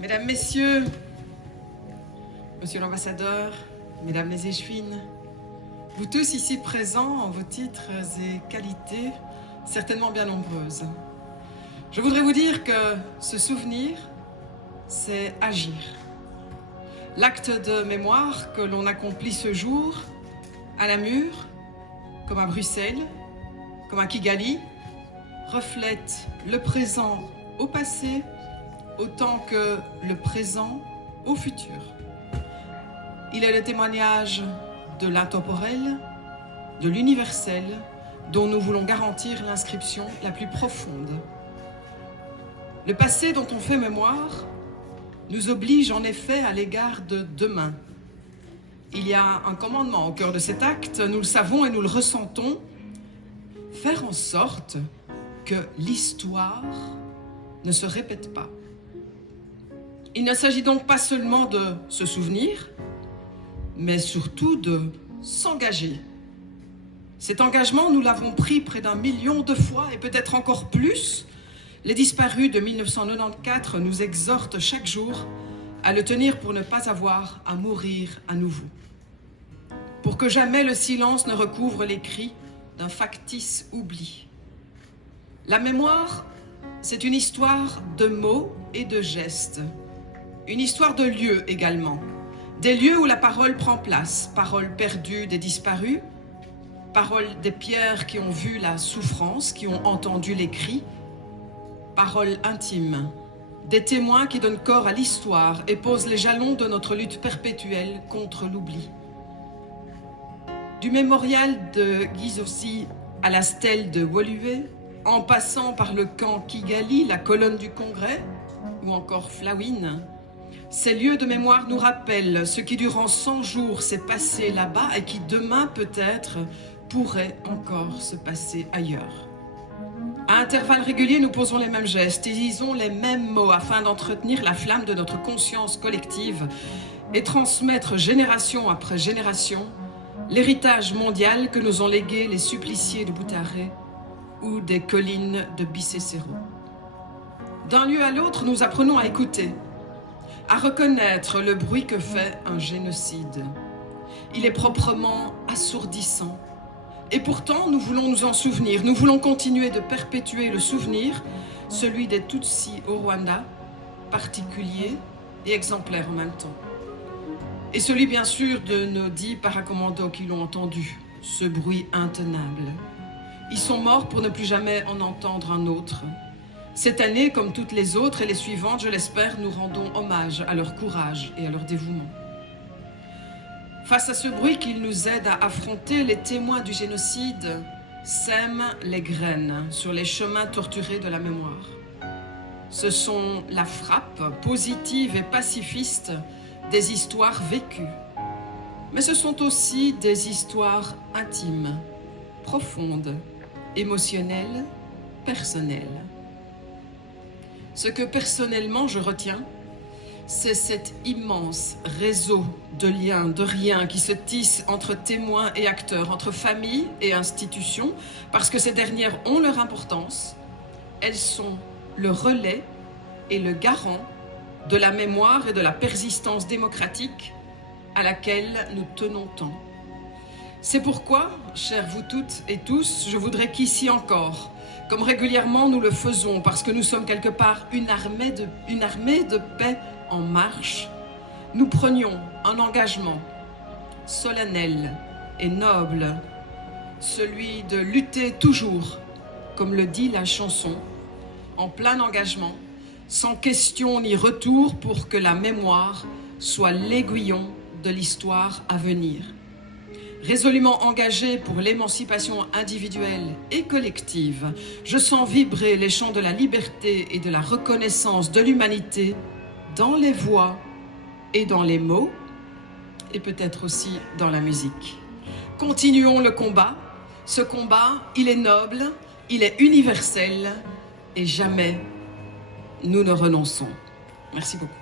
Mesdames, Messieurs, Monsieur l'Ambassadeur, Mesdames les échevines, vous tous ici présents en vos titres et qualités, certainement bien nombreuses, je voudrais vous dire que se souvenir, c'est agir. L'acte de mémoire que l'on accomplit ce jour, à Namur, comme à Bruxelles, comme à Kigali, reflète le présent au passé, autant que le présent au futur. Il est le témoignage de l'intemporel, de l'universel, dont nous voulons garantir l'inscription la plus profonde. Le passé dont on fait mémoire nous oblige en effet à l'égard de demain. Il y a un commandement au cœur de cet acte, nous le savons et nous le ressentons, faire en sorte que l'histoire ne se répète pas. Il ne s'agit donc pas seulement de se souvenir, mais surtout de s'engager. Cet engagement, nous l'avons pris près d'1 million de fois et peut-être encore plus. Les disparus de 1994 nous exhortent chaque jour à le tenir pour ne pas avoir à mourir à nouveau. Pour que jamais le silence ne recouvre les cris d'un factice oubli. La mémoire, c'est une histoire de mots et de gestes. Une histoire de lieux également. Des lieux où la parole prend place. Parole perdue des disparus, parole des pierres qui ont vu la souffrance, qui ont entendu les cris, parole intime, des témoins qui donnent corps à l'histoire et posent les jalons de notre lutte perpétuelle contre l'oubli. Du mémorial de Gisosi à la stèle de Woluwe, en passant par le camp Kigali, la colonne du Congrès, ou encore Flawin, ces lieux de mémoire nous rappellent ce qui durant 100 jours s'est passé là-bas et qui demain peut-être pourrait encore se passer ailleurs. À intervalles réguliers, nous posons les mêmes gestes et disons les mêmes mots afin d'entretenir la flamme de notre conscience collective et transmettre génération après génération l'héritage mondial que nous ont légué les suppliciés de Boutaré ou des collines de Bicécéro. D'un lieu à l'autre, nous apprenons à écouter, à reconnaître le bruit que fait un génocide. Il est proprement assourdissant. Et pourtant, nous voulons nous en souvenir. Nous voulons continuer de perpétuer le souvenir, celui des Tutsis au Rwanda, particulier et exemplaire en même temps. Et celui, bien sûr, de nos 10 paracommandos qui l'ont entendu, ce bruit intenable. Ils sont morts pour ne plus jamais en entendre un autre. Cette année, comme toutes les autres et les suivantes, je l'espère, nous rendons hommage à leur courage et à leur dévouement. Face à ce bruit qui nous aide à affronter, les témoins du génocide sèment les graines sur les chemins torturés de la mémoire. Ce sont la frappe positive et pacifiste des histoires vécues. Mais ce sont aussi des histoires intimes, profondes, émotionnelles, personnelles. Ce que personnellement je retiens, c'est cet immense réseau de liens, de riens qui se tissent entre témoins et acteurs, entre familles et institutions, parce que ces dernières ont leur importance. Elles sont le relais et le garant de la mémoire et de la persistance démocratique à laquelle nous tenons tant. C'est pourquoi, chers vous toutes et tous, je voudrais qu'ici encore, comme régulièrement nous le faisons, parce que nous sommes quelque part une armée de paix en marche, nous prenions un engagement solennel et noble, celui de lutter toujours, comme le dit la chanson, en plein engagement, sans question ni retour pour que la mémoire soit l'aiguillon de l'histoire à venir. Résolument engagé pour l'émancipation individuelle et collective, je sens vibrer les chants de la liberté et de la reconnaissance de l'humanité dans les voix et dans les mots, et peut-être aussi dans la musique. Continuons le combat. Ce combat, il est noble, il est universel, et jamais nous ne renonçons. Merci beaucoup.